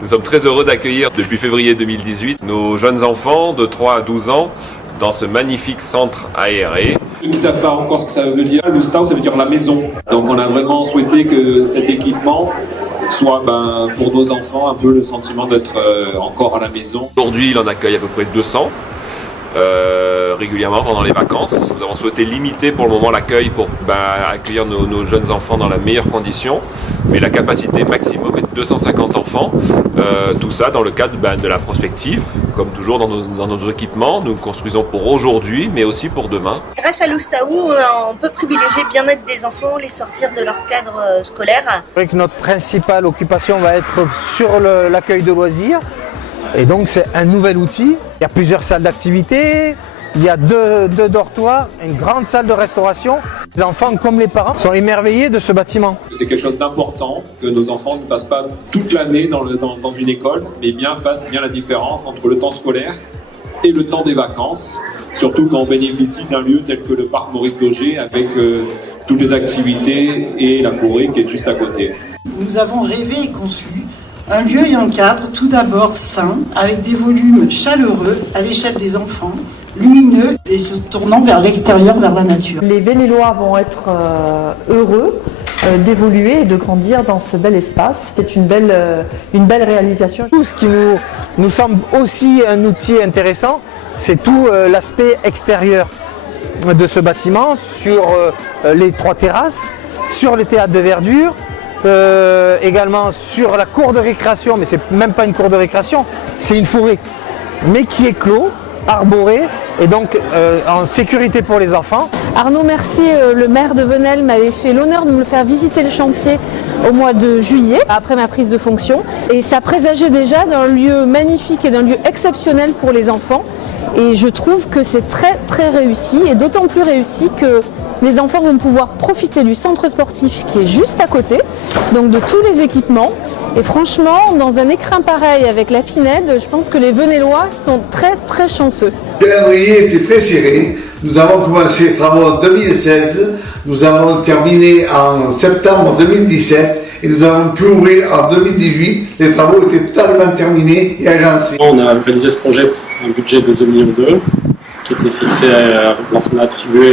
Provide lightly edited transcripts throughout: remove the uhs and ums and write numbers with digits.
Nous sommes très heureux d'accueillir depuis février 2018 nos jeunes enfants de 3 à 12 ans dans ce magnifique centre aéré. Ceux qui ne savent pas encore ce que ça veut dire, le Stau, ça veut dire la maison. Donc on a vraiment souhaité que cet équipement soit pour nos enfants un peu le sentiment d'être encore à la maison. Aujourd'hui, il en accueille à peu près 200. Régulièrement pendant les vacances. Nous avons souhaité limiter pour le moment l'accueil pour accueillir nos jeunes enfants dans la meilleure condition, mais la capacité maximum est de 250 enfants. Tout ça dans le cadre de la prospective. Comme toujours dans nos équipements, nous construisons pour aujourd'hui, mais aussi pour demain. Grâce à l'Oustau, on peut privilégier le bien-être des enfants, les sortir de leur cadre scolaire. C'est vrai que notre principale occupation va être sur l'accueil de loisirs. Et donc c'est un nouvel outil. Il y a plusieurs salles d'activité, il y a deux dortoirs, une grande salle de restauration. Les enfants comme les parents sont émerveillés de ce bâtiment. C'est quelque chose d'important que nos enfants ne passent pas toute l'année dans une école, mais fassent bien la différence entre le temps scolaire et le temps des vacances. Surtout quand on bénéficie d'un lieu tel que le parc Maurice Dauger avec toutes les activités et la forêt qui est juste à côté. Nous avons rêvé et conçu un lieu et un cadre tout d'abord sain, avec des volumes chaleureux à l'échelle des enfants, lumineux et se tournant vers l'extérieur, vers la nature. Les Vénélois vont être heureux d'évoluer et de grandir dans ce bel espace. C'est une belle réalisation. Tout ce qui nous semble aussi un outil intéressant, c'est tout l'aspect extérieur de ce bâtiment, sur les 3 terrasses, sur le théâtre de verdure, également sur la cour de récréation, mais c'est même pas une cour de récréation, c'est une forêt, mais qui est clos, arboré et donc en sécurité pour les enfants. Arnaud Mercier, le maire de Venelle, m'avait fait l'honneur de me faire visiter le chantier au mois de juillet, après ma prise de fonction. Et ça présageait déjà d'un lieu magnifique et d'un lieu exceptionnel pour les enfants. Et je trouve que c'est très très réussi, et d'autant plus réussi que les enfants vont pouvoir profiter du centre sportif qui est juste à côté, donc de tous les équipements. Et franchement, dans un écrin pareil avec la Pinède, je pense que les Venélois sont très très chanceux. Le calendrier était très serré. Nous avons commencé les travaux en 2016, nous avons terminé en septembre 2017 et nous avons pu ouvrir en 2018. Les travaux étaient totalement terminés et agencés. On a réalisé ce projet un budget de 2,2 millions qui était fixé lorsqu'on a attribué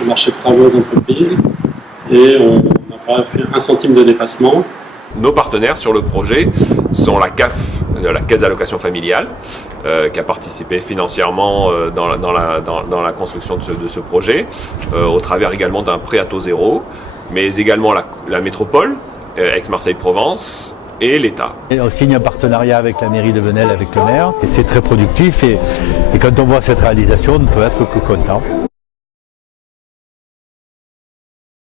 le marché de travaux aux entreprises, et on n'a pas fait un centime de dépassement. Nos partenaires sur le projet sont la CAF, la Caisse d'allocation familiale, qui a participé financièrement dans la construction de ce projet, au travers également d'un prêt à taux zéro, mais également la métropole, Aix-Marseille-Provence, et l'État. On signe un partenariat avec la mairie de Venelle, avec le maire, et c'est très productif, et quand on voit cette réalisation, on ne peut être que content.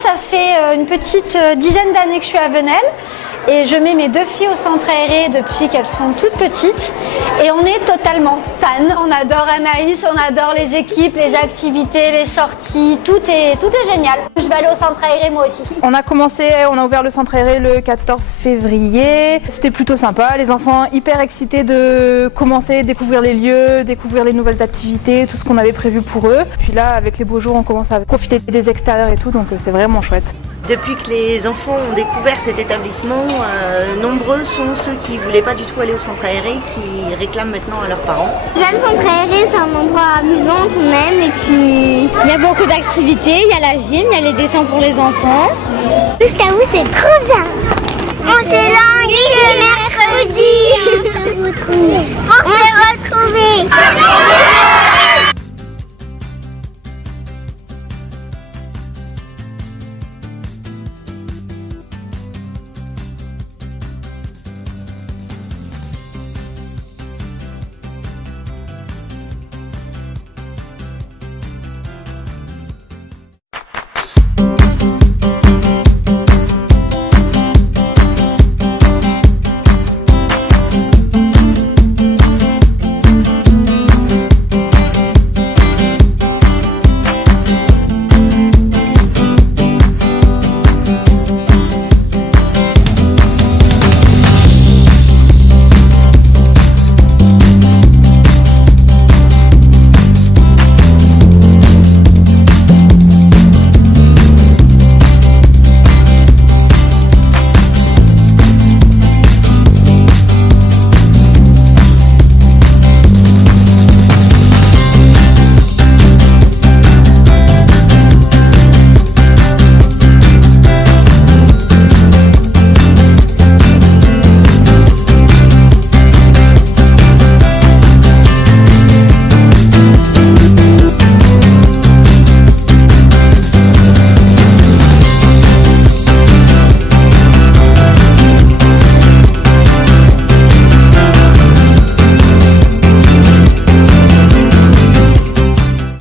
Ça fait une petite dizaine d'années que je suis à Venelle et je mets mes 2 filles au centre aéré depuis qu'elles sont toutes petites, et on est totalement fans. On adore Anaïs, on adore les équipes, les activités, les sorties, tout est génial. Je vais aller au centre aéré moi aussi. On a ouvert le centre aéré le 14 février. C'était plutôt sympa, les enfants hyper excités de commencer, découvrir les lieux, découvrir les nouvelles activités, tout ce qu'on avait prévu pour eux. Puis là, avec les beaux jours, on commence à profiter des extérieurs et tout, donc c'est vraiment chouette. Depuis que les enfants ont découvert cet établissement, nombreux sont ceux qui ne voulaient pas du tout aller au centre aéré, qui réclament maintenant à leurs parents. Déjà, le centre aéré, c'est un endroit amusant qu'on aime, et puis il y a beaucoup d'activités, il y a la gym, il y a les dessins pour les enfants. Le Stau, c'est trop bien.